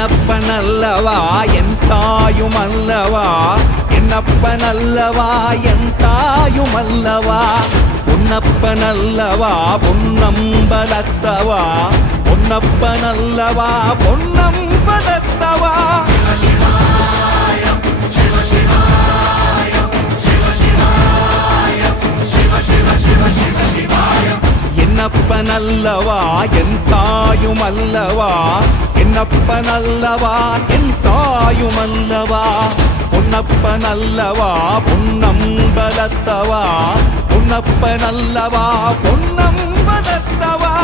என்னப்பனல்லவா என் தாயுமல்லவா, என்னப்பனல்லவா என் தாயுமல்லவா, பொன்னப்பனல்லவா பொன்னம்பலத்தவா, பொன்னப்பனல்லவா பொன்னம்பலத்தவா. என்னப்பனல்லவா என் தாயுமல்லவா, என்னப்பனல்லவா என் தாயுமல்லவா, பொன்னப்பனல்லவா பொன்னம்பலத்தவா, பொன்னப்பனல்லவா பொன்னம்பலத்தவா.